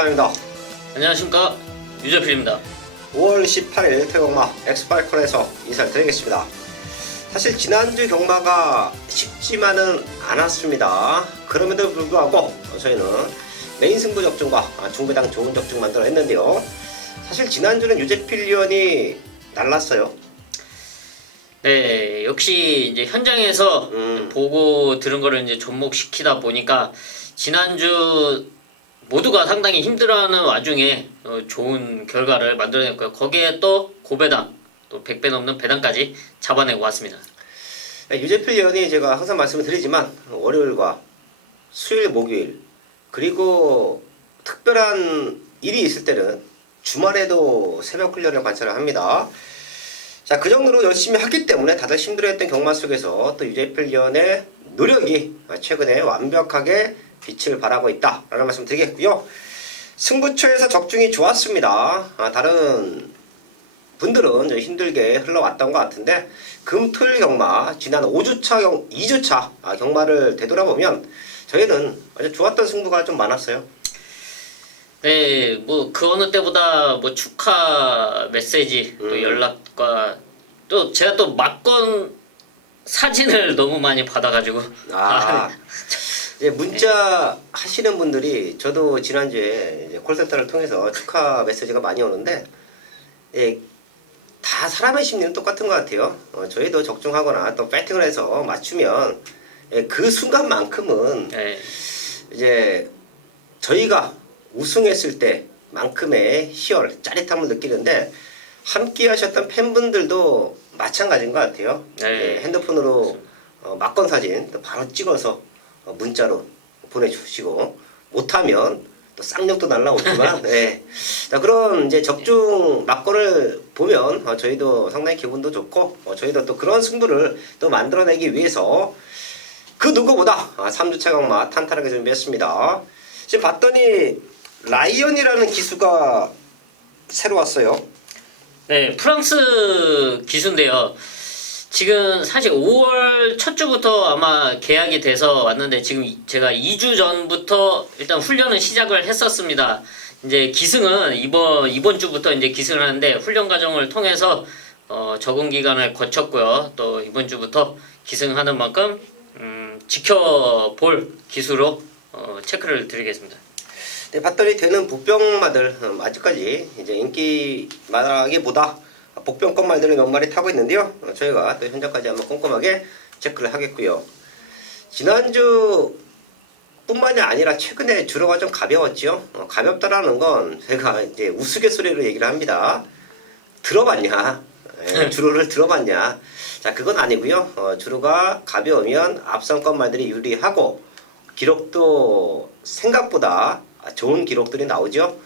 이상입니다. 안녕하십니까, 유저필입니다. 5월 18일 태경마 엑스파이컨에서 인사를 드리겠습니다. 사실 지난주 경마가 쉽지만은 않았습니다. 그럼에도 불구하고 저희는 메인 승부 적중과 중배당 좋은 적중 만들어 했는데요. 사실 지난주는 유재필위원이 날랐어요. 네, 역시 이제 현장에서 보고 들은 거를 이제 접목시키다 보니까 지난주 모두가 상당히 힘들어하는 와중에 좋은 결과를 만들어냈고요. 거기에 또 고배당, 또 100배 넘는 배당까지 잡아내고 왔습니다. 유재필 위원이 제가 항상 말씀을 드리지만 월요일과 수요일, 목요일 그리고 특별한 일이 있을 때는 주말에도 새벽 훈련을 관찰을 합니다. 자, 그 정도로 열심히 하기 때문에 다들 힘들어했던 경마 속에서 또 유재필 위원의 노력이 최근에 완벽하게 빛을 발하고 있다라는 말씀 드리겠고요. 승부처에서 적중이 좋았습니다. 다른 분들은 좀 힘들게 흘러왔던 것 같은데 금토일 경마 지난 2주차 경마를 되돌아보면 저희는 아주 좋았던 승부가 좀 많았어요. 네, 뭐 그 어느 때보다 뭐 축하 메시지, 또 연락과 또 제가 또 막건 사진을 너무 많이 받아가지고 문자 하시는 분들이 저도 지난주에 이제 콜센터를 통해서 축하 메시지가 많이 오는데 다 사람의 심리는 똑같은 것 같아요. 저희도 적중하거나 또 배팅을 해서 맞추면 그 순간만큼은 이제 저희가 우승했을 때만큼의 희열, 짜릿함을 느끼는데 함께 하셨던 팬분들도 마찬가지인 것 같아요. 핸드폰으로 막건 사진 바로 찍어서 문자로 보내주시고 못하면 또 쌍욕도 날라오지만 자, 그런 이제 적중 막건을 보면 저희도 상당히 기분도 좋고 저희도 또 그런 승부를 또 만들어내기 위해서 그 누구보다 3주차 경마 탄탄하게 준비했습니다. 지금 봤더니 라이언이라는 기수가 새로 왔어요. 네, 프랑스 기수인데요. 지금 사실 5월 첫 주부터 아마 계약이 돼서 왔는데 지금 제가 2주 전부터 일단 훈련을 시작을 했었습니다. 이제 기승은 이번 주부터 이제 기승을 하는데 훈련 과정을 통해서 적응 기간을 거쳤고요. 또 이번 주부터 기승하는 만큼 지켜볼 기수로 체크를 드리겠습니다. 네, 봤더니 되는 복병마들 아직까지 이제 인기마다기보다 복병권 말들을 몇 마리 타고 있는데요. 저희가 또 현장까지 한번 꼼꼼하게 체크를 하겠고요. 지난주 뿐만이 아니라 최근에 주로가 좀 가벼웠죠. 가볍다라는 건 제가 이제 우스갯소리로 얘기를 합니다. 들어봤냐? 주로를 들어봤냐? 자, 그건 아니고요. 주로가 가벼우면 앞선권 말들이 유리하고 기록도 생각보다 좋은 기록들이 나오죠.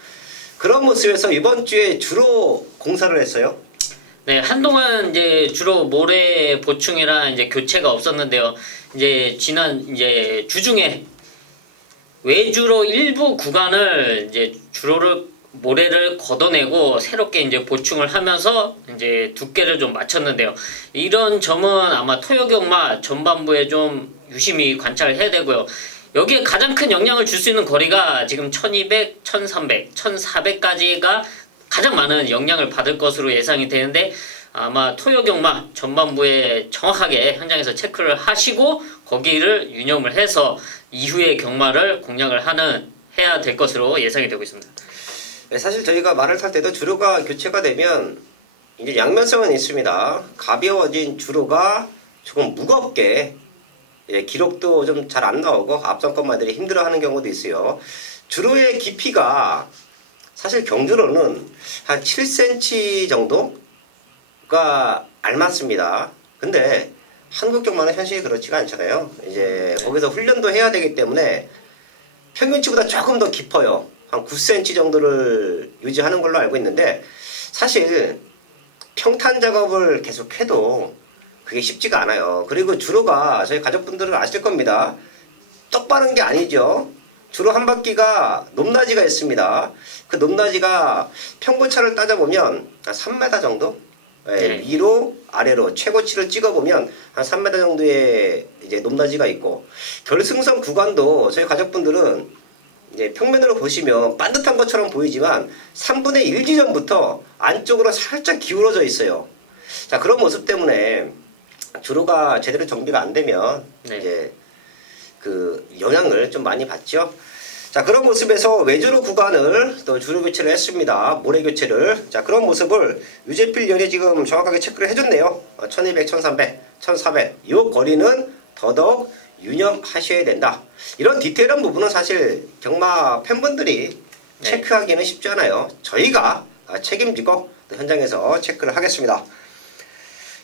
그런 모습에서 이번 주에 주로 공사를 했어요. 네, 한동안 이제 주로 모래 보충이랑 이제 교체가 없었는데요. 이제 지난 이제 주중에 외주로 일부 구간을 이제 주로를 모래를 걷어내고 새롭게 이제 보충을 하면서 이제 두께를 좀 맞췄는데요. 이런 점은 아마 토요경마 전반부에 좀 유심히 관찰을 해야 되고요. 여기에 가장 큰 영향을 줄 수 있는 거리가 지금 1200, 1300, 1400까지가 가장 많은 영향을 받을 것으로 예상이 되는데 아마 토요경마 전반부에 정확하게 현장에서 체크를 하시고 거기를 유념을 해서 이후의 경마를 공략을 해야 될 것으로 예상이 되고 있습니다. 사실 저희가 말을 탈 때도 주로가 교체가 되면 이제 양면성은 있습니다. 가벼워진 주로가 조금 무겁게 기록도 좀 잘 안 나오고 앞선 것만들이 힘들어하는 경우도 있어요. 주로의 깊이가 사실 경주로는 한 7cm 정도가 알맞습니다. 근데 한국 경마는 현실이 그렇지가 않잖아요. 이제 거기서 훈련도 해야 되기 때문에 평균치보다 조금 더 깊어요. 한 9cm 정도를 유지하는 걸로 알고 있는데 사실 평탄 작업을 계속해도 그게 쉽지가 않아요. 그리고 주로가 저희 가족분들은 아실 겁니다. 똑바른 게 아니죠. 주로 한 바퀴가 높낮이가 있습니다. 그 높낮이가 평고차를 따져보면 한 3m 정도? 위로 아래로 최고치를 찍어보면 한 3m 정도의 이제 높낮이가 있고 결승선 구간도 저희 가족분들은 이제 평면으로 보시면 반듯한 것처럼 보이지만 3분의 1 지점부터 안쪽으로 살짝 기울어져 있어요. 자, 그런 모습 때문에 주로가 제대로 정비가 안 되면 네. 이제 그 영향을 좀 많이 받죠. 자, 그런 모습에서 외주로 구간을 또 주로 교체를 했습니다. 모래 교체를. 자, 그런 모습을 유재필 연이 지금 정확하게 체크를 해줬네요. 1200, 1300, 1400. 이 거리는 더더욱 유념하셔야 된다. 이런 디테일한 부분은 사실 경마 팬분들이 네. 체크하기는 쉽지 않아요. 저희가 책임지고 또 현장에서 체크를 하겠습니다.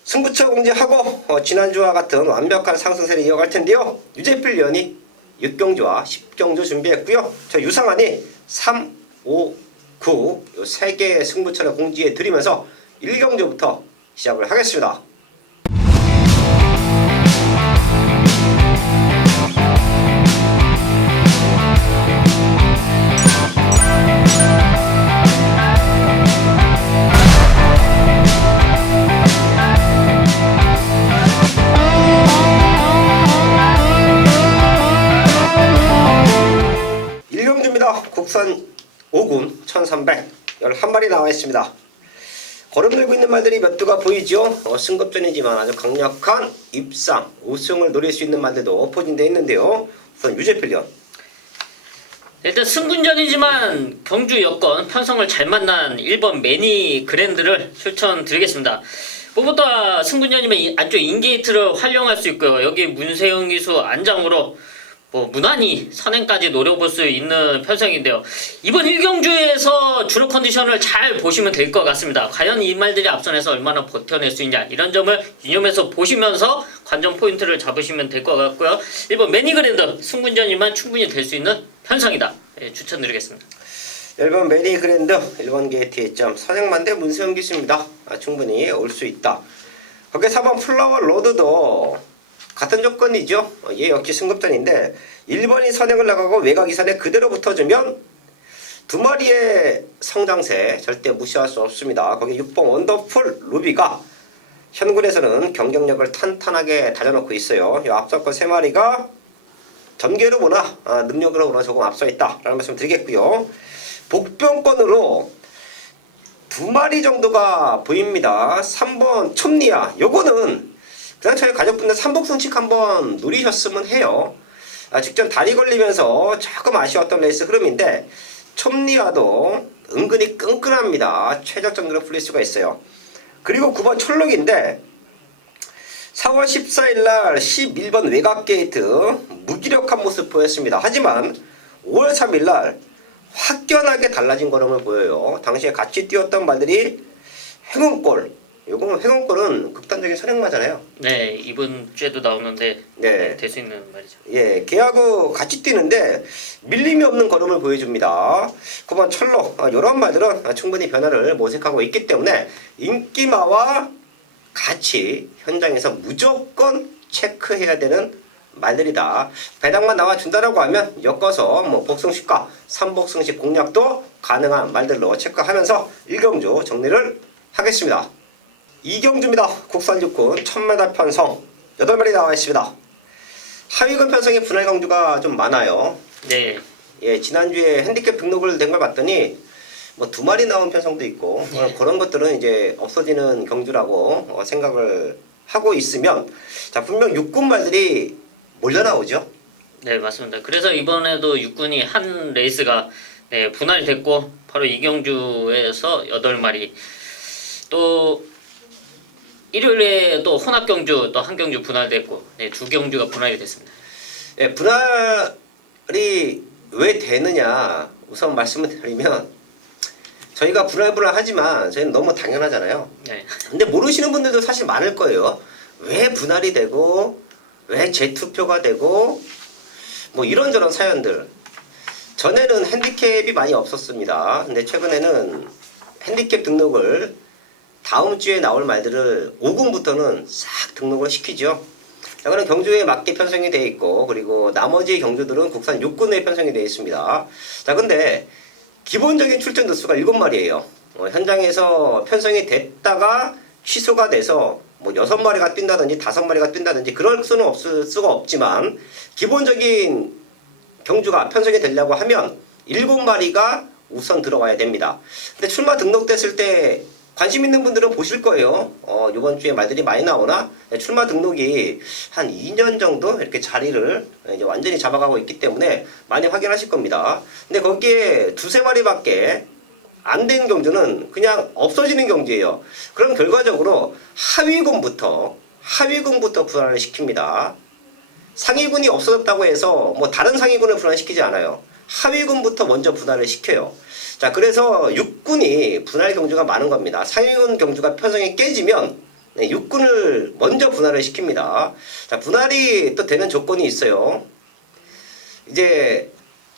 승부처 공지하고 지난주와 같은 완벽한 상승세를 이어갈 텐데요. 유재필 연이 6경주와 10경주 준비했고요. 저 유상환이 3, 5, 9 요 3개의 승부처를 공지해 드리면서 1경주부터 시작을 하겠습니다. 국산 5군 1300 11마리 나와 있습니다. 걸음 들고 있는 말들이 몇 두가 보이죠? 승급전이지만 아주 강력한 입상, 우승을 노릴 수 있는 말들도 포진되어 있는데요. 우선 유재필련. 일단 승군전이지만 경주 여건 편성을 잘 만난 1번 매니 그랜드를 추천드리겠습니다. 무엇보다 승군전이면 안쪽 인게이트를 활용할 수 있고요. 여기 문세영 기수 안장으로 무난히 선행까지 노려볼 수 있는 편성인데요. 이번 1경주에서 주로 컨디션을 잘 보시면 될 것 같습니다. 과연 이 말들이 앞선에서 얼마나 버텨낼 수 있냐 이런 점을 유념해서 보시면서 관전 포인트를 잡으시면 될 것 같고요. 1번 매니그랜드 승군전이면 충분히 될 수 있는 편성이다. 예, 추천드리겠습니다. 1번 매니그랜드 1번 게이트의 점 선행만대 문세영 기수입니다. 충분히 올 수 있다. 거기에 4번 플라워 로드도 같은 조건이죠. 얘 역시 승급전인데 1번이 선행을 나가고 외곽 이선에 그대로 붙어주면 두 마리의 성장세 절대 무시할 수 없습니다. 거기 6번 원더풀 루비가 현군에서는 경쟁력을 탄탄하게 다져놓고 있어요. 이 앞서 거 3마리가 전개로 보나 능력으로 보나 조금 앞서 있다라는 말씀 드리겠고요. 복병권으로 2마리 정도가 보입니다. 3번 촘니아 요거는 그냥 저희 가족분들 삼복승칙 한번 누리셨으면 해요. 직전 다리 걸리면서 조금 아쉬웠던 레이스 흐름인데 촘리와도 은근히 끈끈합니다. 최적정으로 풀릴 수가 있어요. 그리고 9번 철록인데 4월 14일날 11번 외곽 게이트 무기력한 모습 보였습니다. 하지만 5월 3일날 확연하게 달라진 걸음을 보여요. 당시에 같이 뛰었던 말들이 행운골 요거는 회공권은 극단적인 선행마잖아요. 네, 이번 주에도 나오는데 네. 될 수 있는 말이죠. 예, 걔하고 같이 뛰는데 밀림이 없는 걸음을 보여줍니다. 9번 철로 이런 말들은 충분히 변화를 모색하고 있기 때문에 인기마와 같이 현장에서 무조건 체크해야 되는 말들이다. 배당만 나와준다라고 하면 엮어서 복승식과 3복승식 공략도 가능한 말들로 체크하면서 1경주 정리를 하겠습니다. 2경주입니다. 국산 6군 1000m 편성 8마리 나와 있습니다. 하위권 편성의 분할 경주가 좀 많아요. 네. 예, 지난주에 핸디캡 등록을 된 걸 봤더니 2마리 나온 편성도 있고 그런 것들은 이제 없어지는 경주라고 생각을 하고 있으면 자, 분명 6군 말들이 몰려 나오죠. 네, 맞습니다. 그래서 이번에도 육군이 한 레이스가 분할됐고 바로 이경주에서 8마리 또 일요일에 또 혼합경주 또 한 경주 분할됐고 두 경주가 분할이 됐습니다. 예, 분할이 왜 되느냐 우선 말씀을 드리면 저희가 분할하지만 저희는 너무 당연하잖아요. 네. 근데 모르시는 분들도 사실 많을 거예요. 왜 분할이 되고 왜 재투표가 되고 이런저런 사연들. 전에는 핸디캡이 많이 없었습니다. 근데 최근에는 핸디캡 등록을 다음 주에 나올 말들을 5군부터는 싹 등록을 시키죠. 자, 그럼 경주에 맞게 편성이 되어 있고 그리고 나머지 경주들은 국산 6군에 편성이 되어 있습니다. 자, 근데 기본적인 출전 두수가 7마리예요. 현장에서 편성이 됐다가 취소가 돼서 6마리가 뛴다든지 5마리가 뛴다든지 그럴 수는 없을 수가 없지만 기본적인 경주가 편성이 되려고 하면 7마리가 우선 들어와야 됩니다. 근데 출마 등록됐을 때 관심 있는 분들은 보실 거예요. 이번 주에 말들이 많이 나오나? 출마 등록이 한 2년 정도 이렇게 자리를 이제 완전히 잡아가고 있기 때문에 많이 확인하실 겁니다. 근데 거기에 두세 마리밖에 안 된 경주는 그냥 없어지는 경주예요. 그럼 결과적으로 하위군부터 분할을 시킵니다. 상위군이 없어졌다고 해서 뭐 다른 상위군을 분할시키지 않아요. 하위군부터 먼저 분할을 시켜요. 자, 그래서 육군이 분할 경주가 많은 겁니다. 상위군 경주가 편성이 깨지면 육군을 먼저 분할을 시킵니다. 자, 분할이 또 되는 조건이 있어요. 이제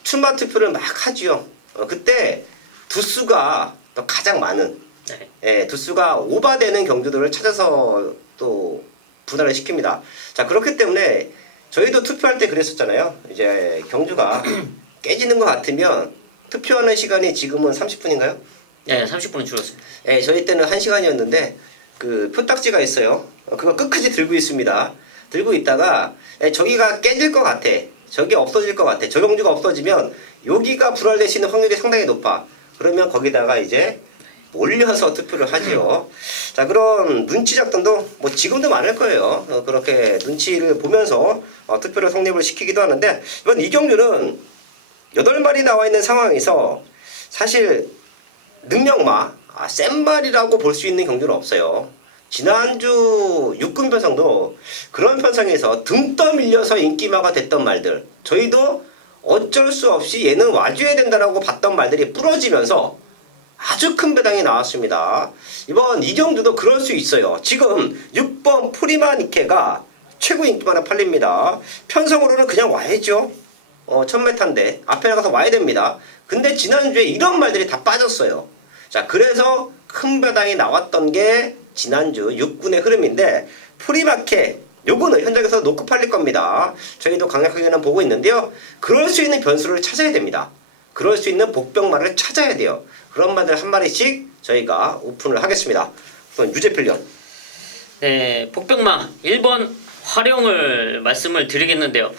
출마 투표를 막 하지요. 그때 두수가 또 가장 많은, 두수가 오바되는 경주들을 찾아서 또 분할을 시킵니다. 자, 그렇기 때문에 저희도 투표할 때 그랬었잖아요. 이제 경주가 깨지는 것 같으면 투표하는 시간이 지금은 30분인가요? 네, 30분 줄었습니다. 예, 저희 때는 1시간이었는데 그 표딱지가 있어요. 그거 끝까지 들고 있습니다. 들고 있다가 저기가 깨질 것 같아. 저기 없어질 것 같아. 저 경주가 없어지면 여기가 불활되시는 확률이 상당히 높아. 그러면 거기다가 이제 몰려서 투표를 하지요. 자, 그런 눈치 작전도 뭐 지금도 많을 거예요. 그렇게 눈치를 보면서 투표를 성립을 시키기도 하는데 이번 이 경주는 8마리 나와 있는 상황에서 사실 능력마, 센 말이라고 볼 수 있는 경주는 없어요. 지난주 육군 편성도 그런 편성에서 등 떠밀려서 인기마가 됐던 말들, 저희도 어쩔 수 없이 얘는 와줘야 된다라고 봤던 말들이 부러지면서 아주 큰 배당이 나왔습니다. 이번 이 경주도 그럴 수 있어요. 지금 6번 프리마니케가 최고 인기만에 팔립니다. 편성으로는 그냥 와야죠. 1000m인데 앞에 나가서 와야 됩니다. 근데 지난주에 이런 말들이 다 빠졌어요. 자, 그래서 큰 배당이 나왔던 게 지난주 육군의 흐름인데 프리마켓 요거는 현장에서 놓고 팔릴 겁니다. 저희도 강력하게는 보고 있는데요. 그럴 수 있는 변수를 찾아야 됩니다. 그럴 수 있는 복병말을 찾아야 돼요. 그런 말들 한 마리씩 저희가 오픈을 하겠습니다. 우선 유재필련. 네, 복병마 1번 활용을 말씀을 드리겠는데요.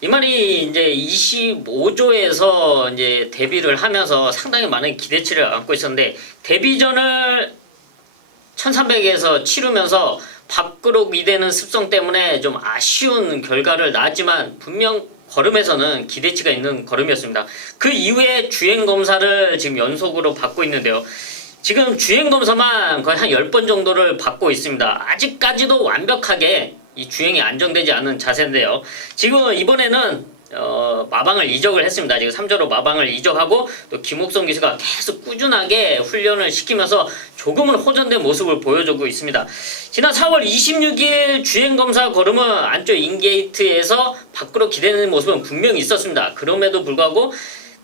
이 말이 이제 25조에서 이제 데뷔를 하면서 상당히 많은 기대치를 안고 있었는데 데뷔전을 1300에서 치르면서 밖으로 미대는 습성 때문에 좀 아쉬운 결과를 낳았지만 분명 걸음에서는 기대치가 있는 걸음이었습니다. 그 이후에 주행검사를 지금 연속으로 받고 있는데요. 지금 주행검사만 거의 한 10번 정도를 받고 있습니다. 아직까지도 완벽하게 이 주행이 안정되지 않은 자세인데요. 지금 이번에는 마방을 이적을 했습니다. 지금 3조로 마방을 이적하고 또 김옥성 기수가 계속 꾸준하게 훈련을 시키면서 조금은 호전된 모습을 보여주고 있습니다. 지난 4월 26일 주행검사 걸음은 안쪽 인게이트에서 밖으로 기대는 모습은 분명히 있었습니다. 그럼에도 불구하고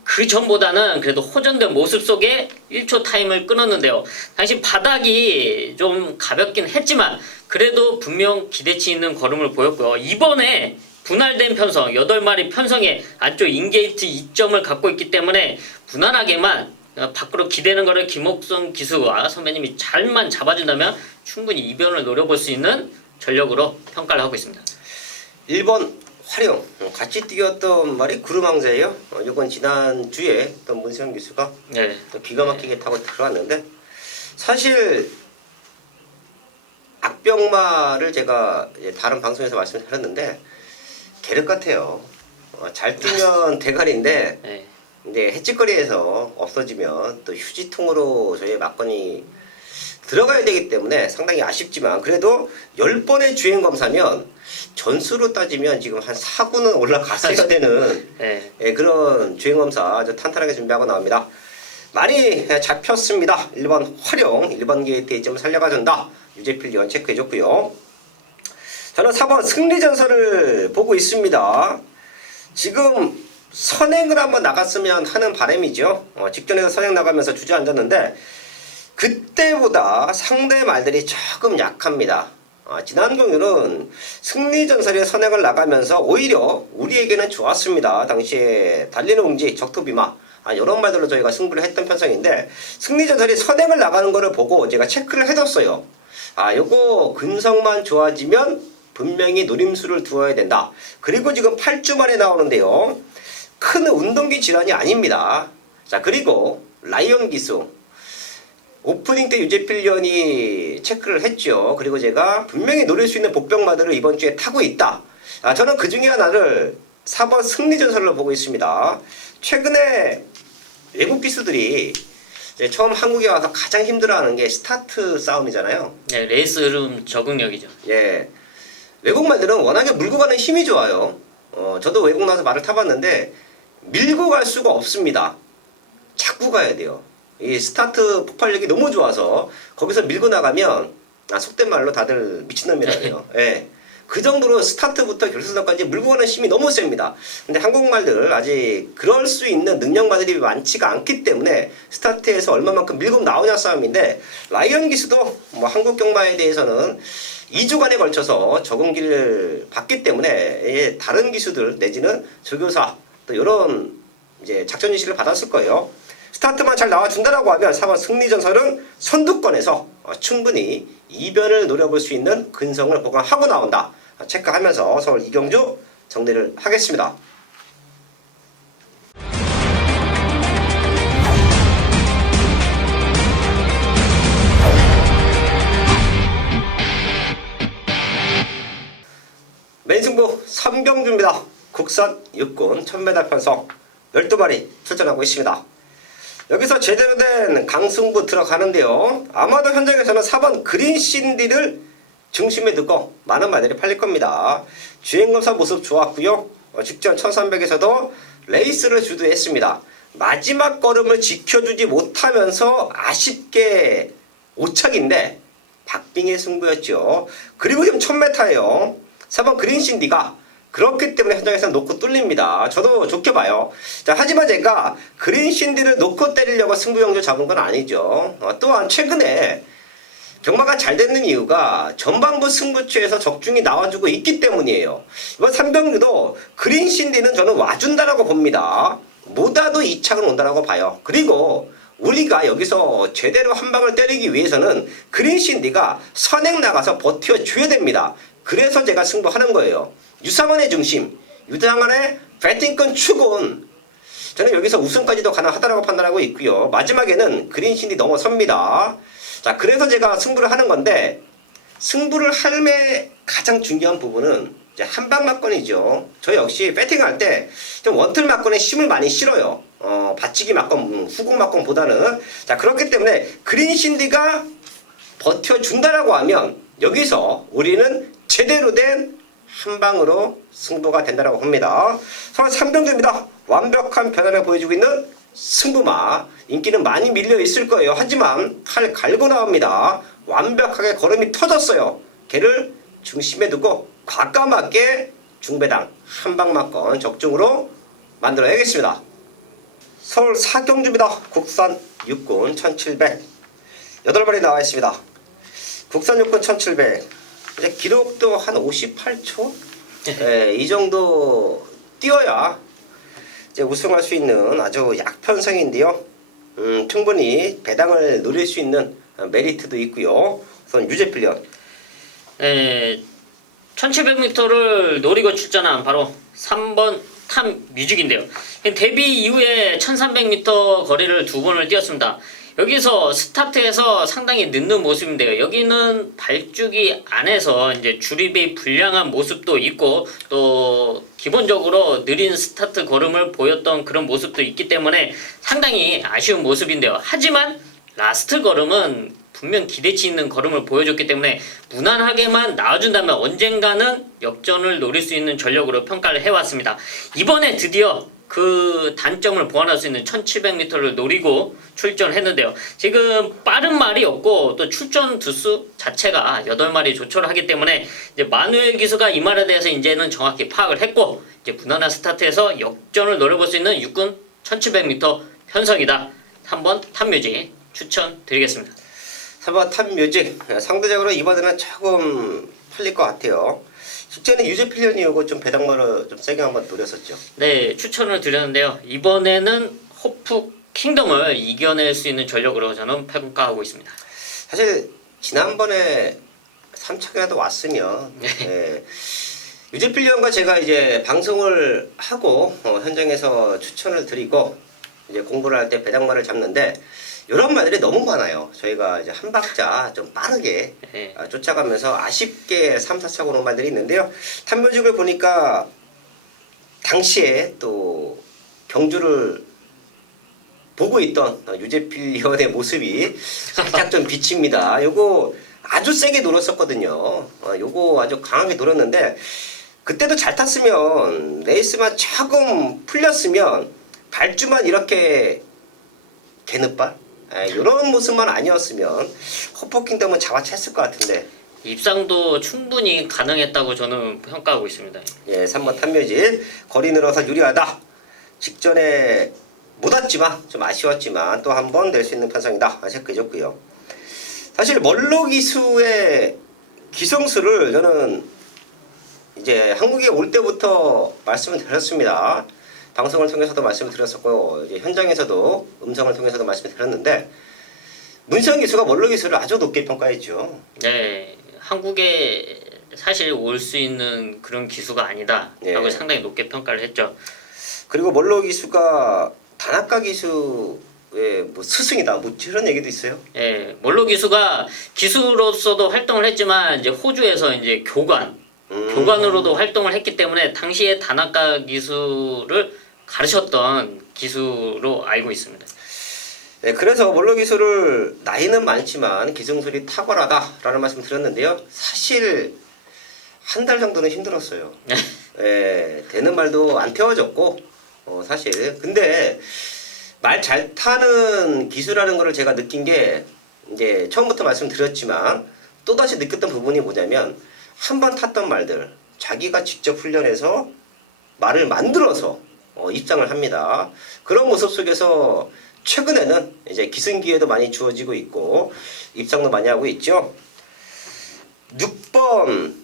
그 전보다는 그래도 호전된 모습 속에 1초 타임을 끊었는데요. 당시 바닥이 좀 가볍긴 했지만 그래도 분명 기대치 있는 걸음을 보였고요. 이번에 분할된 편성, 8마리 편성에 안쪽 인게이트 2점을 갖고 있기 때문에 무난하게만 밖으로 기대는 거를 김옥성 기수와 선배님이 잘만 잡아준다면 충분히 이변을 노려볼 수 있는 전력으로 평가를 하고 있습니다. 1번 활용. 같이 뛰었던 말이 구름왕자예요. 이건 지난주에 또 문세영 기수가 또 기가 막히게 타고 들어왔는데 사실 악병마를 제가 다른 방송에서 말씀드렸는데 계륵 같아요. 잘 뛰면 대가리인데 이제 햇짓거리에서 없어지면 또 휴지통으로 저희 막건이 들어가야 되기 때문에 상당히 아쉽지만 그래도 10번의 주행검사면 전수로 따지면 지금 한 4구는 올라갔어야 되는 그런 주행검사 아주 탄탄하게 준비하고 나옵니다. 많이 잡혔습니다. 1번 활용, 1번 게이트 2점을 살려가준다. 유재필련 체크해줬고요. 저는 4번 승리전설을 보고 있습니다. 지금 선행을 한번 나갔으면 하는 바람이죠. 직전에서 선행 나가면서 주저앉았는데 그때보다 상대 말들이 조금 약합니다. 지난 경유는 승리전설의 선행을 나가면서 오히려 우리에게는 좋았습니다. 당시에 달리는 웅지, 적토비마 이런 말들로 저희가 승부를 했던 편성인데 승리전설이 선행을 나가는 거를 보고 제가 체크를 해뒀어요. 요거 근성만 좋아지면 분명히 노림수를 두어야 된다. 그리고 지금 8주 만에 나오는데요. 큰 운동기 질환이 아닙니다. 자, 그리고 라이언 기수 오프닝 때 유재필련이 체크를 했죠. 그리고 제가 분명히 노릴 수 있는 복병마들을 이번 주에 타고 있다. 저는 그 중에 하나를 4번 승리전설로 보고 있습니다. 최근에 외국 기수들이 이제 처음 한국에 와서 가장 힘들어하는 게 스타트 싸움이잖아요. 네, 레이스 흐름 적응력이죠. 예, 외국 말들은 워낙에 물고 가는 힘이 좋아요. 저도 외국 나와서 말을 타봤는데 밀고 갈 수가 없습니다. 자꾸 가야 돼요. 이 스타트 폭발력이 너무 좋아서 거기서 밀고 나가면 속된 말로 다들 미친놈이라고요. 예. 그 정도로 스타트부터 결승선까지 물고 가는 힘이 너무 셉니다. 근데 한국말들 아직 그럴 수 있는 능력마들이 많지가 않기 때문에 스타트에서 얼마만큼 밀고 나오냐 싸움인데 라이언 기수도 뭐 한국 경마에 대해서는 2주간에 걸쳐서 적응기를 받기 때문에 다른 기수들 내지는 조교사 또 이런 이제 작전 지시를 받았을 거예요. 스타트만 잘 나와준다라고 하면 4번 승리전설은 선두권에서 충분히 이변을 노려볼 수 있는 근성을 보강하고 나온다. 체크하면서 서울 이경주 정리를 하겠습니다. 맨승부 3경주입니다. 국산 육군 1000m 편성 12마리 출전하고 있습니다. 여기서 제대로 된 강승부 들어가는데요. 아마도 현장에서는 4번 그린신디를 중심에 두고 많은 말들이 팔릴 겁니다. 주행검사 모습 좋았고요. 직전 1300에서도 레이스를 주도했습니다. 마지막 걸음을 지켜주지 못하면서 아쉽게 5착인데 박빙의 승부였죠. 그리고 지금 1000m예요. 4번 그린신디가 그렇기 때문에 현장에서 놓고 뚫립니다. 저도 좋게 봐요. 자, 하지만 제가 그린신디를 놓고 때리려고 승부용조 잡은 건 아니죠. 또한 최근에 경마가 잘 되는 이유가 전반부 승부처에서 적중이 나와주고 있기 때문이에요. 이번 3경주도 그린신디는 저는 와준다라고 봅니다. 못 와도 2착은 온다라고 봐요. 그리고 우리가 여기서 제대로 한 방을 때리기 위해서는 그린신디가 선행 나가서 버텨줘야 됩니다. 그래서 제가 승부하는 거예요. 유상원의 중심, 유상원의 배팅권 추곤, 저는 여기서 우승까지도 가능하다고 판단하고 있고요. 마지막에는 그린신디 넘어섭니다. 자, 그래서 제가 승부를 하는 건데 승부를 할매 가장 중요한 부분은 이제 한방 막건이죠. 저 역시 배팅할 때 좀 원틀 막건에 힘을 많이 실어요. 받치기 막건, 후공 막건보다는. 자, 그렇기 때문에 그린신디가 버텨준다라고 하면 여기서 우리는 제대로 된 한 방으로 승부가 된다라고 봅니다. 서울 3경주입니다. 완벽한 변화를 보여주고 있는 승부마. 인기는 많이 밀려 있을 거예요. 하지만 칼 갈고 나옵니다. 완벽하게 걸음이 터졌어요. 걔를 중심에 두고 과감하게 중배당 한방막건 적중으로 만들어야겠습니다. 서울 4경주입니다. 국산 육군 1700 8마리 나와 있습니다. 국산 육군 1700 이제 기록도 한 58초? 네, 이 정도 뛰어야 이제 우승할 수 있는 아주 약편성인데요. 충분히 배당을 노릴 수 있는 메리트도 있고요. 우선 유재필련. 네, 1700m를 노리고 출전한 바로 3번 탐뮤직인데요. 데뷔 이후에 1300m 거리를 2번을 뛰었습니다. 여기서 스타트에서 상당히 늦는 모습인데요. 여기는 발주기 안에서 이제 주립이 불량한 모습도 있고 또 기본적으로 느린 스타트 걸음을 보였던 그런 모습도 있기 때문에 상당히 아쉬운 모습인데요. 하지만 라스트 걸음은 분명 기대치 있는 걸음을 보여줬기 때문에 무난하게만 나와준다면 언젠가는 역전을 노릴 수 있는 전력으로 평가를 해왔습니다. 이번에 드디어 그 단점을 보완할 수 있는 1700m를 노리고 출전했는데요. 지금 빠른 말이 없고 또 출전 두수 자체가 8마리 조처를 하기 때문에 이제 마누엘 기수가 이 말에 대해서 이제는 정확히 파악을 했고 이제 무난한 스타트에서 역전을 노려볼 수 있는 육군 1700m 편성이다. 한번 탑뮤직 추천드리겠습니다. 3번 탑뮤직 상대적으로 이번에는 조금 팔릴 것 같아요. 직전에 유재필련이 오고 좀 배당마를 좀 세게 한번 노렸었죠. 네, 추천을 드렸는데요. 이번에는 호프 킹덤을 이겨낼 수 있는 전력으로 저는 평가하고 있습니다. 사실 지난번에 3착이라도 왔으면 유재필위원과 제가 이제 방송을 하고 현장에서 추천을 드리고 이제 공부를 할 때 배당말을 잡는데 이런 말들이 너무 많아요. 저희가 이제 한 박자 좀 빠르게 네. 쫓아가면서 아쉽게 3, 4차 오는 말들이 있는데요. 탐묘직을 보니까 당시에 또 경주를 보고 있던 유재필 위원의 모습이 살짝 좀 비칩니다. 요거 아주 세게 노렸었거든요. 요거 아주 강하게 노렸는데 그때도 잘 탔으면 레이스만 조금 풀렸으면 발주만 이렇게 개느발 이런 모습만 아니었으면 호퍼킹덤은 잡아챘을 것 같은데 입상도 충분히 가능했다고 저는 평가하고 있습니다. 예, 3번 탐묘질 거리 늘어서 유리하다. 직전에 못 왔지만 좀 아쉬웠지만 또 한 번 낼 수 있는 편성이다. 체크해줬고요. 사실 멀로 기수의 기성수를 저는 이제 한국에 올 때부터 말씀을 드렸습니다. 방송을 통해서도 말씀을 드렸었고 이제 현장에서도 음성을 통해서도 말씀을 드렸는데 문세영 기수가 멀로 기수를 아주 높게 평가했죠. 네, 한국에 사실 올 수 있는 그런 기수가 아니다라고 예. 상당히 높게 평가를 했죠. 그리고 멀로 기수가 다나카 기수의 뭐 스승이다 뭐 이런 얘기도 있어요. 예, 몰로 기수가 기수로서도 활동을 했지만 이제 호주에서 이제 교관으로도 활동을 했기 때문에 당시에 다나카 기수를 가르쳤던 기수로 알고 있습니다. 네, 그래서 멀로 기수를 나이는 많지만 기승술이 탁월하다라는 말씀 드렸는데요. 사실 한 달 정도는 힘들었어요. 예, 되는 말도 안 태워졌고 사실 근데 말 잘 타는 기수라는 거를 제가 느낀 게 이제 처음부터 말씀드렸지만 또다시 느꼈던 부분이 뭐냐면 한 번 탔던 말들 자기가 직접 훈련해서 말을 만들어서 입장을 합니다. 그런 모습 속에서 최근에는 이제 기승 기회도 많이 주어지고 있고 입상도 많이 하고 있죠. 6번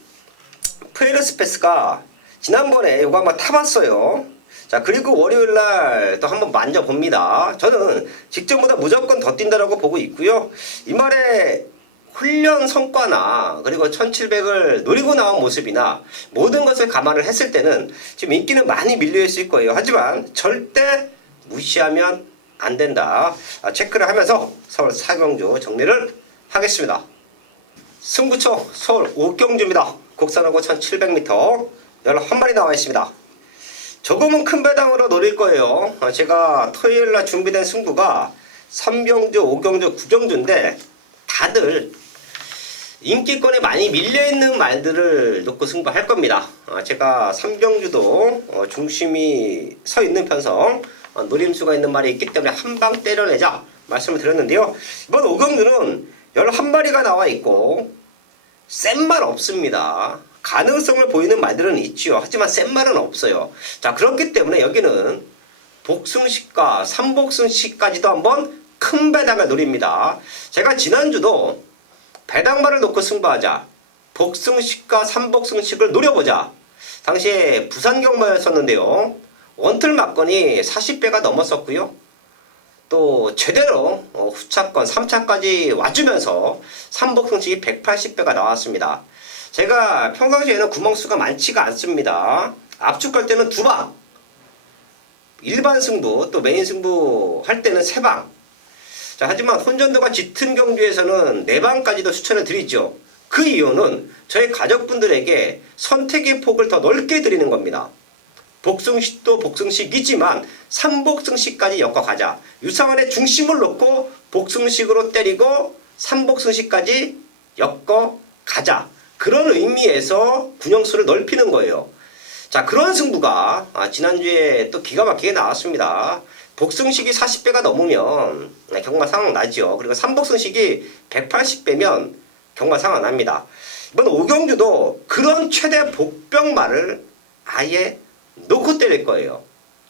푸에르스페스가 지난번에 이거 한번 타봤어요. 자, 그리고 월요일날 또 한번 만져봅니다. 저는 직전보다 무조건 더 뛴다라고 보고 있고요. 이 말에 훈련 성과나 그리고 1700을 노리고 나온 모습이나 모든 것을 감안을 했을 때는 지금 인기는 많이 밀려있을 거예요. 하지만 절대 무시하면 안 된다. 체크를 하면서 서울 사경주 정리를 하겠습니다. 승부처 서울 옥경주입니다. 곡선하고 1700m 11마리 나와 있습니다. 조금은 큰 배당으로 노릴 거예요. 제가 토요일날 준비된 승부가 3경주, 5경주, 9경주인데 다들 인기권에 많이 밀려있는 말들을 놓고 승부할 겁니다. 제가 3경주도 중심이 서 있는 편성 노림수가 있는 말이 있기 때문에 한 방 때려내자 말씀을 드렸는데요. 이번 5경주는 11마리가 나와 있고 센 말 없습니다. 가능성을 보이는 말들은 있지요. 하지만 센 말은 없어요. 자, 그렇기 때문에 여기는 복승식과 3복승식까지도 한번 큰 배당을 노립니다. 제가 지난주도 배당말을 놓고 승부하자. 복승식과 3복승식을 노려보자. 당시에 부산 경마였었는데요. 원틀 막건이 40배가 넘었었고요. 또 제대로 후차권 3차까지 와주면서 3복승식이 180배가 나왔습니다. 제가 평상시에는 구멍수가 많지가 않습니다. 압축할 때는 2방, 일반 승부 또 메인 승부 할 때는 3방. 자, 하지만 혼전도가 짙은 경주에서는 4방까지도 추천을 드리죠. 그 이유는 저희 가족분들에게 선택의 폭을 더 넓게 드리는 겁니다. 복승식도 복승식이지만 3복승식까지 엮어가자. 유상원의 중심을 놓고 복승식으로 때리고 3복승식까지 엮어가자. 그런 의미에서 군형수를 넓히는 거예요. 자, 그런 승부가 지난주에 또 기가 막히게 나왔습니다. 복승식이 40배가 넘으면 경마 상황 나죠. 그리고 3복승식이 180배면 경마 상황 납니다. 이번 5경주도 그런 최대 복병말을 아예 놓고 때릴 거예요.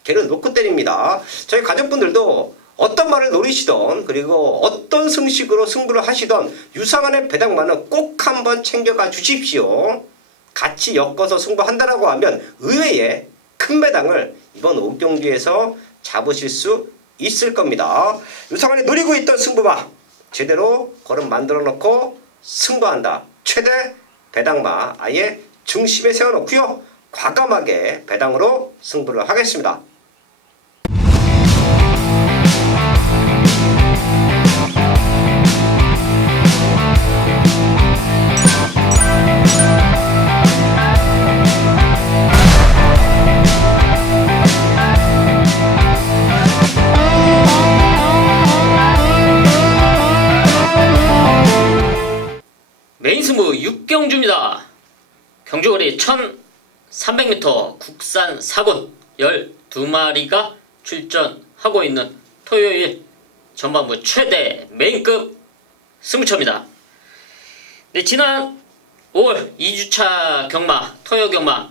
걔를 놓고 때립니다. 저희 가족분들도 어떤 말을 노리시던 그리고 어떤 승식으로 승부를 하시던 유상한의 배당만은 꼭 한번 챙겨가 주십시오. 같이 엮어서 승부한다라고 하면 의외의 큰 배당을 이번 5경주에서 잡으실 수 있을 겁니다. 유상한이 노리고 있던 승부마 제대로 걸음 만들어 놓고 승부한다. 최대 배당마 아예 중심에 세워놓고요. 과감하게 배당으로 승부를 하겠습니다. 메인 승부 6경주입니다. 경주거리 1300m 국산 사군 12마리가 출전하고 있는 토요일 전반부 최대 메인급 승부처입니다. 네, 지난 5월 2주차 경마, 토요 경마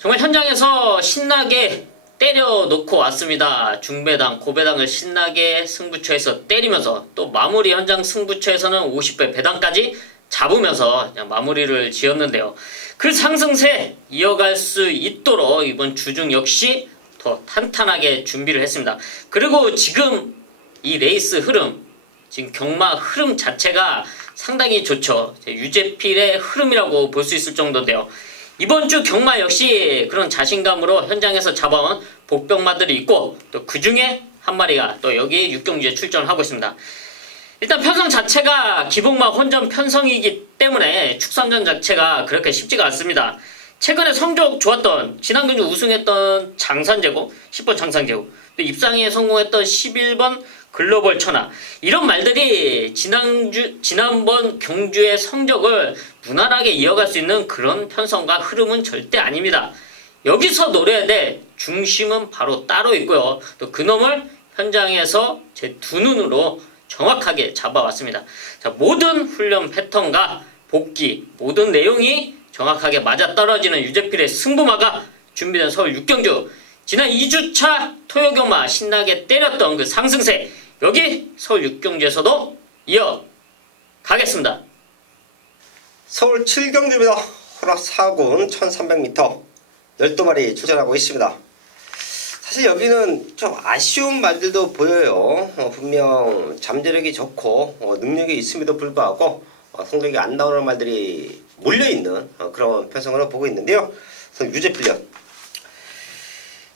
정말 현장에서 신나게 때려놓고 왔습니다. 중배당, 고배당을 신나게 승부처에서 때리면서 또 마무리 현장 승부처에서는 50배 배당까지 잡으면서 그냥 마무리를 지었는데요. 그 상승세 이어갈 수 있도록 이번 주중 역시 더 탄탄하게 준비를 했습니다. 그리고 지금 이 레이스 흐름, 지금 경마 흐름 자체가 상당히 좋죠. 유재필의 흐름이라고 볼 수 있을 정도인데요. 이번 주 경마 역시 그런 자신감으로 현장에서 잡아온 복병마들이 있고 또 그 중에 한 마리가 또 여기 6경주에 출전을 하고 있습니다. 일단 편성 자체가 기복마 혼전 편성이기 때문에 축산전 자체가 그렇게 쉽지가 않습니다. 최근에 성적 좋았던 지난 경주 우승했던 장산제국 10번 장산제국 또 입상에 성공했던 11번 글로벌 천하 이런 말들이 지난번 경주의 성적을 무난하게 이어갈 수 있는 그런 편성과 흐름은 절대 아닙니다. 여기서 노려야 될 중심은 바로 따로 있고요. 또 그놈을 현장에서 제 두 눈으로 정확하게 잡아왔습니다. 자, 모든 훈련 패턴과 복귀, 모든 내용이 정확하게 맞아떨어지는 유재필의 승부마가 준비된 서울 6경주 지난 2주차 토요경마 신나게 때렸던 그 상승세 여기 서울 6경주에서도 이어가겠습니다. 서울 7경주입니다. 호락 4군 1300m 12마리 출전하고 있습니다. 사실 여기는 좀 아쉬운 말들도 보여요. 분명 잠재력이 좋고 능력이 있음에도 불구하고 성적이 안 나오는 말들이 몰려있는 그런 편성으로 보고 있는데요. 유재필련.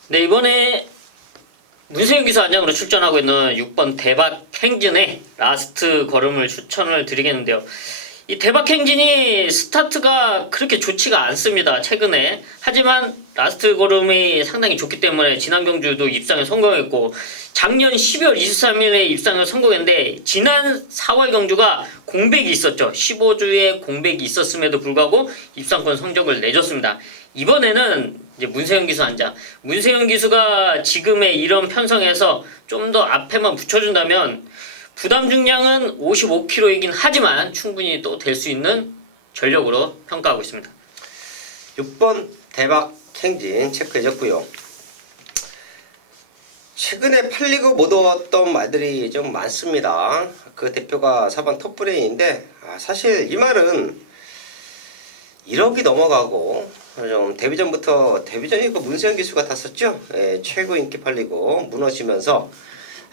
네, 이번에 문세윤 기사 안장으로 출전하고 있는 6번 대박 행진의 라스트 걸음을 추천을 드리겠는데요. 이 대박 행진이 스타트가 그렇게 좋지가 않습니다. 최근에. 하지만 라스트 걸음이 상당히 좋기 때문에 지난 경주도 입상에 성공했고 작년 12월 23일에 입상을 성공했는데 지난 4월 경주가 공백이 있었죠. 15주에 공백이 있었음에도 불구하고 입상권 성적을 내줬습니다. 이번에는 이제 문세윤 기수 안장. 문세윤 기수가 지금의 이런 편성에서 좀 더 앞에만 붙여준다면 부담 중량은 55kg이긴 하지만 충분히 또 될 수 있는 전력으로 평가하고 있습니다. 6번 대박 행진 체크해줬고요. 최근에 팔리고 못 얻었던 말들이 좀 많습니다. 그 대표가 4번 톱브레인인데 사실 이 말은 1억이 넘어가고 좀 데뷔전부터 데뷔전이고 문세영 기수가 탔었죠. 예, 최고 인기 팔리고 무너지면서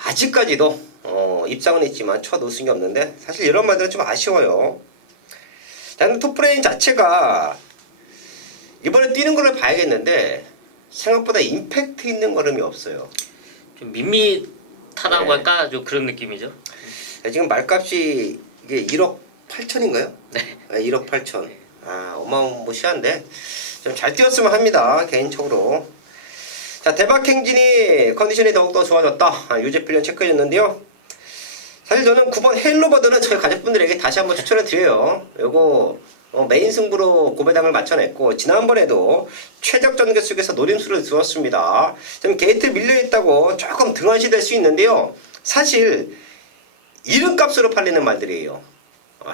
아직까지도 입상은 있지만 첫 우승이 없는데 사실 이런 말들은 좀 아쉬워요. 나는 톱브레인 자체가 이번에 뛰는 거를 봐야겠는데 생각보다 임팩트 있는 걸음이 없어요. 좀 밋밋하다고 할까? 좀 그런 느낌이죠. 지금 말값이 이게 1억 8천인가요? 네. 1억 8천. 어마무시한데 좀 잘 뛰었으면 합니다. 개인적으로. 자, 대박 행진이 컨디션이 더욱더 좋아졌다. 유재필련 체크해줬는데요. 사실 저는 9번 헤일로버드는 저희 가족분들에게 다시 한번 추천을 드려요. 요거 메인 승부로 고배당을 맞춰냈고 지난번에도 최적 전개 속에서 노림수를 두었습니다. 좀 게이트 밀려있다고 조금 등한시 될 수 있는데요. 사실 이름값으로 팔리는 말들이에요.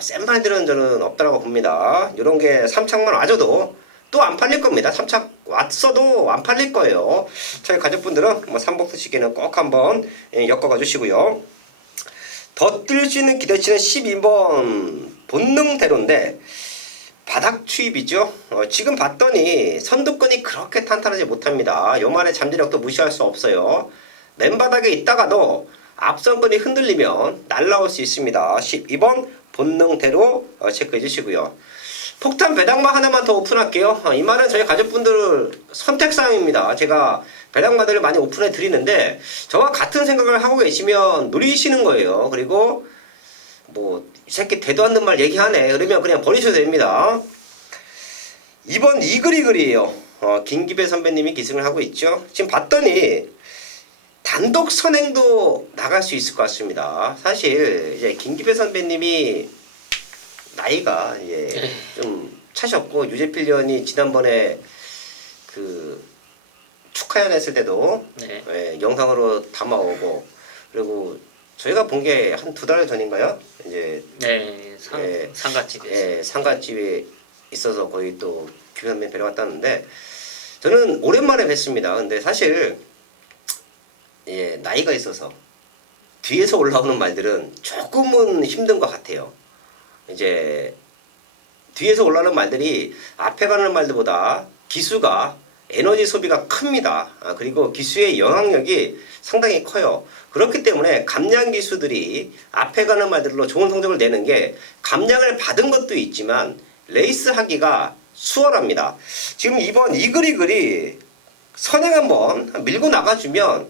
센 말들은 저는 없다고 봅니다. 이런 게 3착만 와줘도 또 안 팔릴 겁니다. 3착 왔어도 안 팔릴 거예요. 저희 가족분들은 뭐 삼복 쓰시기에는 꼭 한번 엮어가 주시고요. 더 뜰 수 있는 기대치는 12번 본능대로인데 바닥 추입이죠. 지금 봤더니 선두권이 그렇게 탄탄하지 못합니다. 요 말의 잠재력도 무시할 수 없어요. 맨바닥에 있다가도 앞선권이 흔들리면 날라올 수 있습니다. 12번 본능대로 체크해 주시고요. 폭탄 배당마 하나만 더 오픈할게요. 이 말은 저희 가족분들 선택사항입니다. 제가 배당마들을 많이 오픈해 드리는데 저와 같은 생각을 하고 계시면 노리시는 거예요. 그리고 뭐 이 새끼 대도 않는 말 얘기하네 그러면 그냥 버리셔도 됩니다. 2번 이글이글이에요. 김기배 선배님이 기승을 하고 있죠. 지금 봤더니 단독 선행도 나갈 수 있을 것 같습니다. 사실 이제 김기배 선배님이 나이가 이제 좀 차셨고 유재필 위원이 지난번에 그 축하연 했을 때도 네. 영상으로 담아오고 그리고 저희가 본 게 한 2달 전인가요? 이제 네, 예, 상가집에서. 상가집에 있어서 거의 또 김 선배님 뵈러갔다는데 저는 오랜만에 뵀습니다. 근데 사실 나이가 있어서 뒤에서 올라오는 말들은 조금은 힘든 것 같아요. 이제 뒤에서 올라오는 말들이 앞에 가는 말들보다 기수가 에너지 소비가 큽니다. 그리고 기수의 영향력이 상당히 커요. 그렇기 때문에 감량 기수들이 앞에 가는 말들로 좋은 성적을 내는 게 감량을 받은 것도 있지만 레이스 하기가 수월합니다. 지금 이번 이글이글이 선행 한번 밀고 나가주면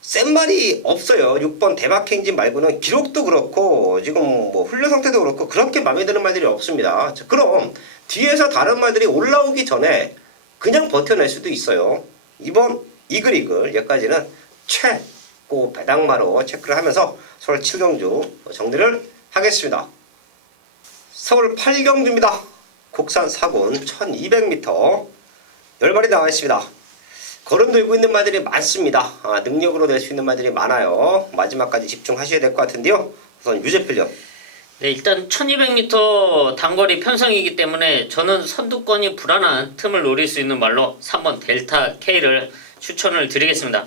센 말이 없어요. 6번 대박행진 말고는 기록도 그렇고 지금 뭐 훈련 상태도 그렇고 그렇게 마음에 드는 말들이 없습니다. 자, 그럼 뒤에서 다른 말들이 올라오기 전에 그냥 버텨낼 수도 있어요. 이번 이글이글 여기까지는 최고 배당마로 체크를 하면서 서울 7경주 정리를 하겠습니다. 서울 8경주입니다. 국산 4군 1200m 10마리 나와 있습니다. 걸음 들고 있는 말들이 많습니다. 능력으로 낼 수 있는 말들이 많아요. 마지막까지 집중하셔야 될 것 같은데요. 우선 유재필련. 네, 일단 1200m 단거리 편성이기 때문에 저는 선두권이 불안한 틈을 노릴 수 있는 말로 3번 델타 K를 추천을 드리겠습니다.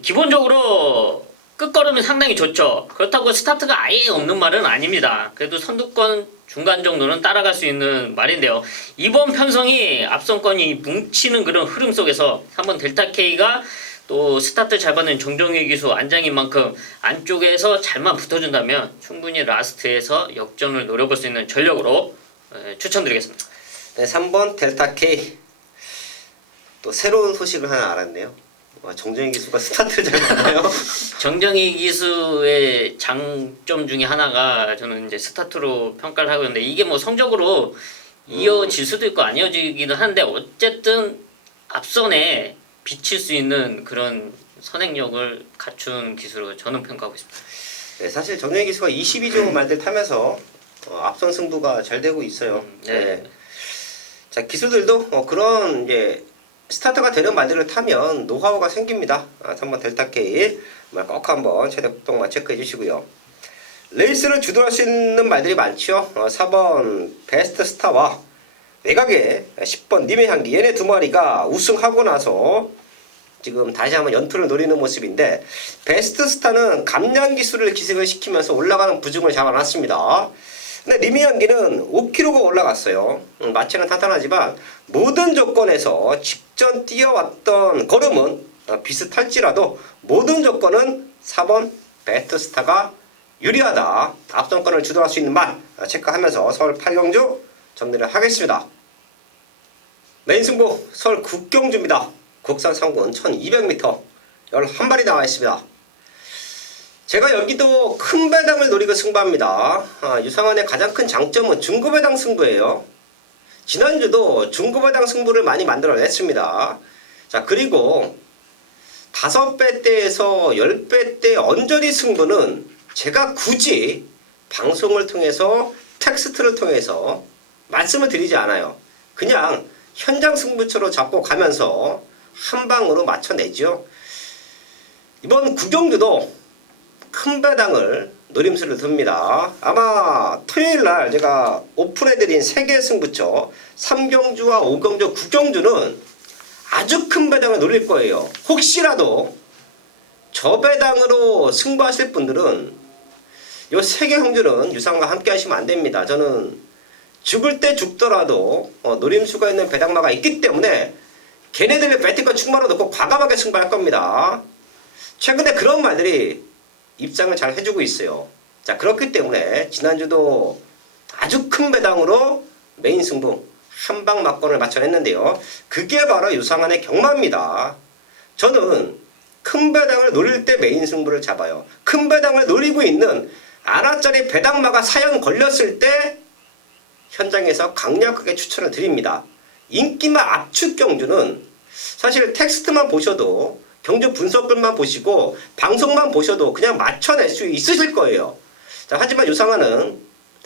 기본적으로 끝걸음이 상당히 좋죠. 그렇다고 스타트가 아예 없는 말은 아닙니다. 그래도 선두권 중간 정도는 따라갈 수 있는 말인데요. 이번 편성이 앞선권이 뭉치는 그런 흐름 속에서 3번 델타 K가 또 스타트 잘 받는 정정희 기수 안장인 만큼 안쪽에서 잘만 붙어준다면 충분히 라스트에서 역전을 노려볼 수 있는 전력으로 추천드리겠습니다. 네, 3번 델타 K. 또 새로운 소식을 하나 알았네요. 정정희 기수가 스타트를 잘 받나요? 정정희 기수의 장점 중에 하나가 저는 이제 스타트로 평가를 하고 있는데 이게 뭐 성적으로 이어질 수도 있고 안 이어지기도 하는데 어쨌든 앞선에 비칠 수 있는 그런 선행력을 갖춘 기수로 저는 평가하고 있습니다. 네, 사실 정정희 기수가 22조 말들 타면서 앞선 승부가 잘 되고 있어요. 네. 자, 기수들도 그런 이제 스타트가 되는 말들을 타면 노하우가 생깁니다. 3번 델타 K 꼭 한번 최대 속도만 체크해 주시고요. 레이스를 주도할 수 있는 말들이 많죠. 4번 베스트 스타와 외곽에 10번 님의 향기 얘네 두 마리가 우승하고 나서 지금 다시 한번 연투를 노리는 모습인데 베스트 스타는 감량 기술을 기승을 시키면서 올라가는 부중을 잡아놨습니다. 근데 님의 향기는 5kg가 올라갔어요. 마체는 탄탄하지만 모든 조건에서 직전 뛰어왔던 걸음은 비슷할지라도 모든 조건은 4번 베스트 스타가 유리하다. 앞선권을 주도할 수 있는 말 체크하면서 서울 8경주 정리를 하겠습니다. 메인 승부 서울 9경주입니다. 국산 3군 1200m 11마리 나와 있습니다. 제가 여기도 큰 배당을 노리고 승부합니다. 유상원의 가장 큰 장점은 중고배당 승부예요. 지난주도 중고배당 승부를 많이 만들어냈습니다. 자, 그리고 5배대에서 10배대 언저리 승부는 제가 굳이 방송을 통해서 텍스트를 통해서 말씀을 드리지 않아요. 그냥 현장 승부처로 잡고 가면서 한 방으로 맞춰내죠. 이번 구경주도 큰 배당을 노림수를 듭니다. 아마 토요일날 제가 오픈해드린 3개 승부처 3경주와 5경주, 9경주는 아주 큰 배당을 노릴 거예요. 혹시라도 저 배당으로 승부하실 분들은 이 3개 경주는 유상과 함께 하시면 안 됩니다. 저는 죽을 때 죽더라도 노림수가 있는 배당마가 있기 때문에 걔네들의 배팅과 충마로 넣고 과감하게 승부할 겁니다. 최근에 그런 말들이 입장을 잘 해주고 있어요. 자, 그렇기 때문에 지난주도 아주 큰 배당으로 메인 승부 한방 막건을 맞춰냈는데요. 그게 바로 유상한의 경마입니다. 저는 큰 배당을 노릴 때 메인 승부를 잡아요. 큰 배당을 노리고 있는 아나짜리 배당마가 사연 걸렸을 때 현장에서 강력하게 추천을 드립니다. 인기마 압축 경주는 사실 텍스트만 보셔도 경주 분석글만 보시고 방송만 보셔도 그냥 맞춰낼 수 있으실 거예요. 자, 하지만 유상한은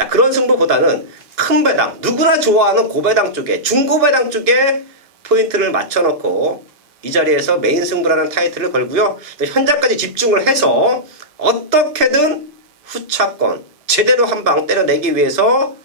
그런 승부보다는 큰 배당, 누구나 좋아하는 고배당 쪽에, 중고배당 쪽에 포인트를 맞춰놓고 이 자리에서 메인 승부라는 타이틀을 걸고요. 현장까지 집중을 해서 어떻게든 후차권 제대로 한 방 때려내기 위해서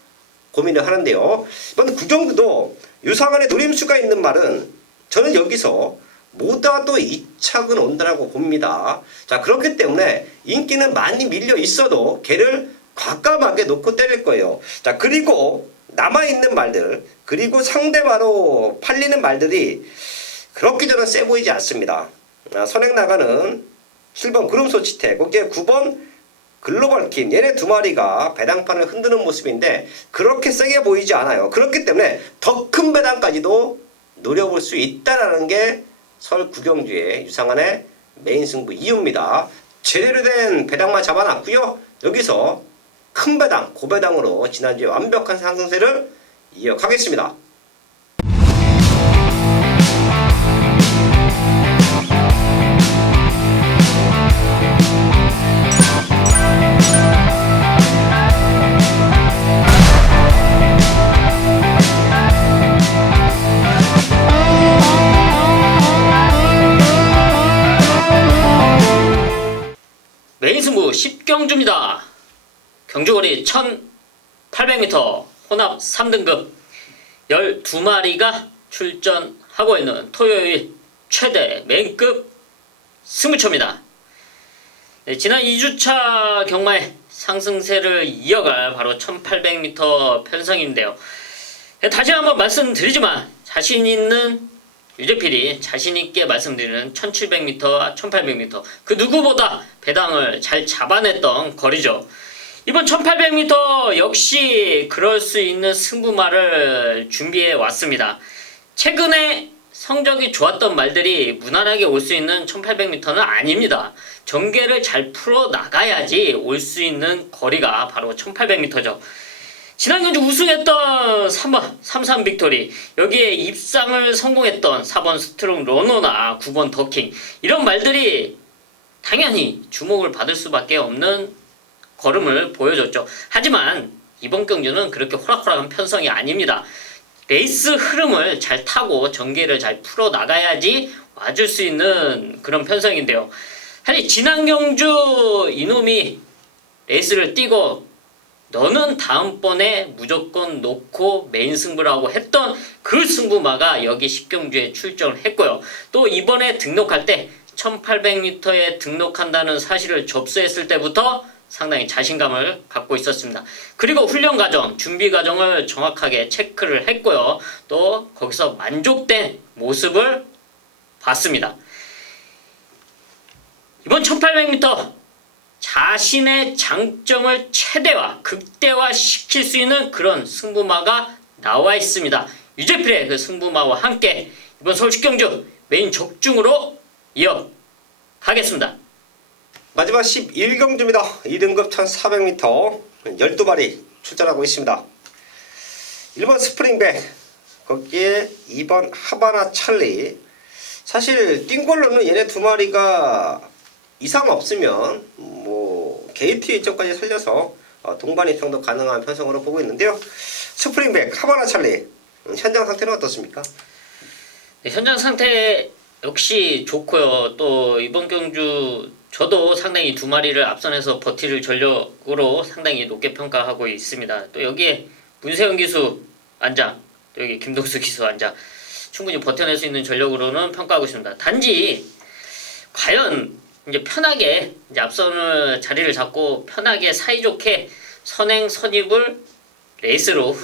고민을 하는데요. 이번 구경도 유상한의 노림수가 있는 말은 저는 여기서 뭐다도 2착은 온다라고 봅니다. 자, 그렇기 때문에 인기는 많이 밀려 있어도 걔를 과감하게 놓고 때릴 거예요. 자, 그리고 남아있는 말들, 그리고 상대바로 팔리는 말들이 그렇게 저는 세 보이지 않습니다. 선행 나가는 7번 구름소치태, 거기에 9번 글로벌킴, 얘네 두 마리가 배당판을 흔드는 모습인데 그렇게 세게 보이지 않아요. 그렇기 때문에 더 큰 배당까지도 노려볼 수 있다라는 게 설 구경주의 유상한의 메인 승부 이유입니다. 제대로 된 배당만 잡아놨고요. 여기서 큰 배당, 고배당으로 지난주에 완벽한 상승세를 이어가겠습니다. 메인 승부 10경주입니다. 경주거리 1800m, 혼합 3등급 12마리가 출전하고 있는 토요일 최대 메인급 승부처입니다. 네, 지난 2주차 경마의 상승세를 이어갈 바로 1800m 편성인데요. 네, 다시 한번 말씀드리지만 자신 있는 유재필이 자신있게 말씀드리는 1700m, 1800m 그 누구보다 배당을 잘 잡아냈던 거리죠. 이번 1800m 역시 그럴 수 있는 승부말을 준비해 왔습니다. 최근에 성적이 좋았던 말들이 무난하게 올 수 있는 1800m는 아닙니다. 전개를 잘 풀어 나가야지 올 수 있는 거리가 바로 1800m죠. 지난 경주 우승했던 3번 33 빅토리, 여기에 입상을 성공했던 4번 스트롱 러너나 9번 더킹, 이런 말들이 당연히 주목을 받을 수밖에 없는 걸음을 보여줬죠. 하지만 이번 경주는 그렇게 호락호락한 편성이 아닙니다. 레이스 흐름을 잘 타고 전개를 잘 풀어 나가야지 와줄 수 있는 그런 편성인데요. 사실 지난 경주 이놈이 레이스를 뛰고 너는 다음번에 무조건 놓고 메인 승부라고 했던 그 승부마가 여기 10경주에 출전을 했고요. 또 이번에 등록할 때 1800m에 등록한다는 사실을 접수했을 때부터 상당히 자신감을 갖고 있었습니다. 그리고 훈련 과정, 준비 과정을 정확하게 체크를 했고요. 또 거기서 만족된 모습을 봤습니다. 이번 1800m 자신의 장점을 최대화, 극대화 시킬 수 있는 그런 승부마가 나와 있습니다. 유재필의 그 승부마와 함께 이번 서울 10경주 메인 적중으로 이어가겠습니다. 마지막 11경주입니다. 2등급 1400m 12마리 출전하고 있습니다. 1번 스프링백, 거기에 2번 하바나 찰리. 사실 뛴 걸로는 얘네 두 마리가 이상 없으면 게이트 일정까지 살려서 동반 입성도 가능한 편성으로 보고 있는데요. 스프링백, 하바나 찰리, 현장 상태는 어떻습니까? 네, 현장 상태 역시 좋고요. 또 이번 경주 저도 상당히 두 마리를 앞선에서 버티를 전력으로 상당히 높게 평가하고 있습니다. 또 여기에 문세영 기수 안장, 또 여기 김동수 기수 안장 충분히 버텨낼 수 있는 전력으로는 평가하고 있습니다. 단지 과연 이제 편하게 이제 앞선을 자리를 잡고 편하게 사이좋게 선행 선입을 레이스로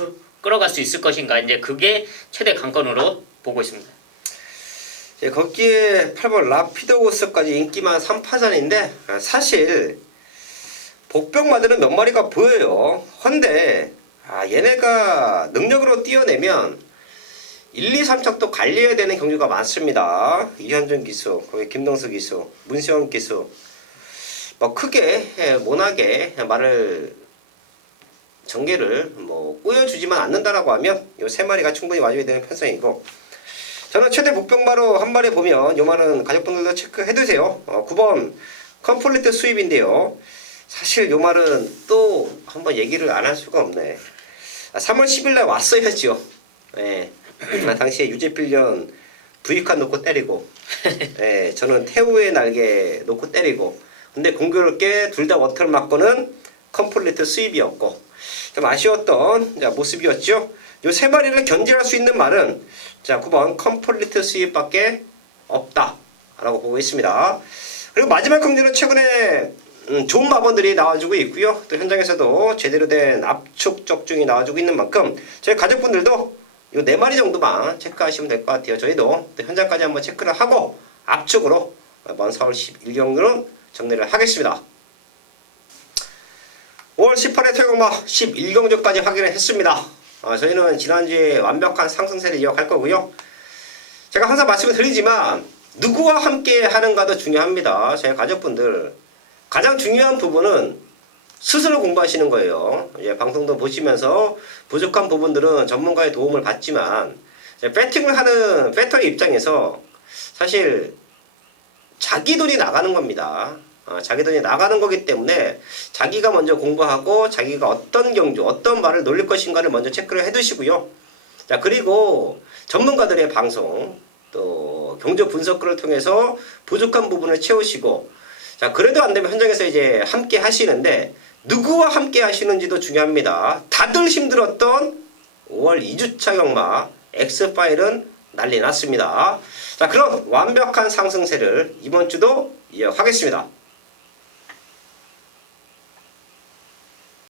끌어갈 수 있을 것인가, 이제 그게 최대 관건으로 보고 있습니다. 거기에 8번 라피도고스까지 인기만 3파전인데 사실 복병 마드는 몇 마리가 보여요. 헌데 얘네가 능력으로 뛰어내면 1, 2, 3척도 관리해야 되는 경우가 많습니다. 이현준 기수, 거기 김동수 기수, 문세원 기수. 뭐 크게 모나게 말을 전개를 뭐 꼬여주지만 않는다라고 하면 요 세 마리가 충분히 와줘야 되는 편성이고, 저는 최대 목병마로 한 마리 보면 요 말은 가족분들도 체크해두세요. 9번 컴플리트 수입인데요. 사실 요 말은 또 한번 얘기를 안 할 수가 없네. 3월 10일날 왔어야죠. 예. 당시에 유재필련 V칸 놓고 때리고, 예, 저는 태우의 날개 놓고 때리고, 근데 공교롭게 둘 다 원터를 맞고는 컴플리트 수입이었고, 좀 아쉬웠던 모습이었죠. 요 세 마리를 견제할 수 있는 말은 9번 컴플리트 수입밖에 없다라고 보고 있습니다. 그리고 마지막 경기는 최근에 좋은 마번들이 나와주고 있고요. 또 현장에서도 제대로 된 압축 적중이 나와주고 있는 만큼 저희 가족분들도 요 4마리 정도만 체크하시면 될 것 같아요. 저희도 또 현장까지 한번 체크를 하고 압축으로 이번 4월 11경기는 정리를 하겠습니다. 5월 18일 토요일마 11경주까지 확인을 했습니다. 저희는 지난주에 완벽한 상승세를 이어갈 거고요. 제가 항상 말씀을 드리지만 누구와 함께 하는가도 중요합니다. 저희 가족분들 가장 중요한 부분은 스스로 공부하시는 거예요. 방송도 보시면서 부족한 부분들은 전문가의 도움을 받지만 배팅을 하는 배터의 입장에서 사실 자기 돈이 나가는 겁니다. 자기 돈이 나가는 거기 때문에 자기가 먼저 공부하고 자기가 어떤 경주, 어떤 말을 놀릴 것인가를 먼저 체크를 해두시고요. 자, 그리고 전문가들의 방송, 또 경주 분석글을 통해서 부족한 부분을 채우시고, 자, 그래도 안 되면 현장에서 이제 함께 하시는데, 누구와 함께 하시는지도 중요합니다. 다들 힘들었던 5월 2주차 경마 X파일은 난리 났습니다. 자, 그런 완벽한 상승세를 이번 주도 이어가겠습니다.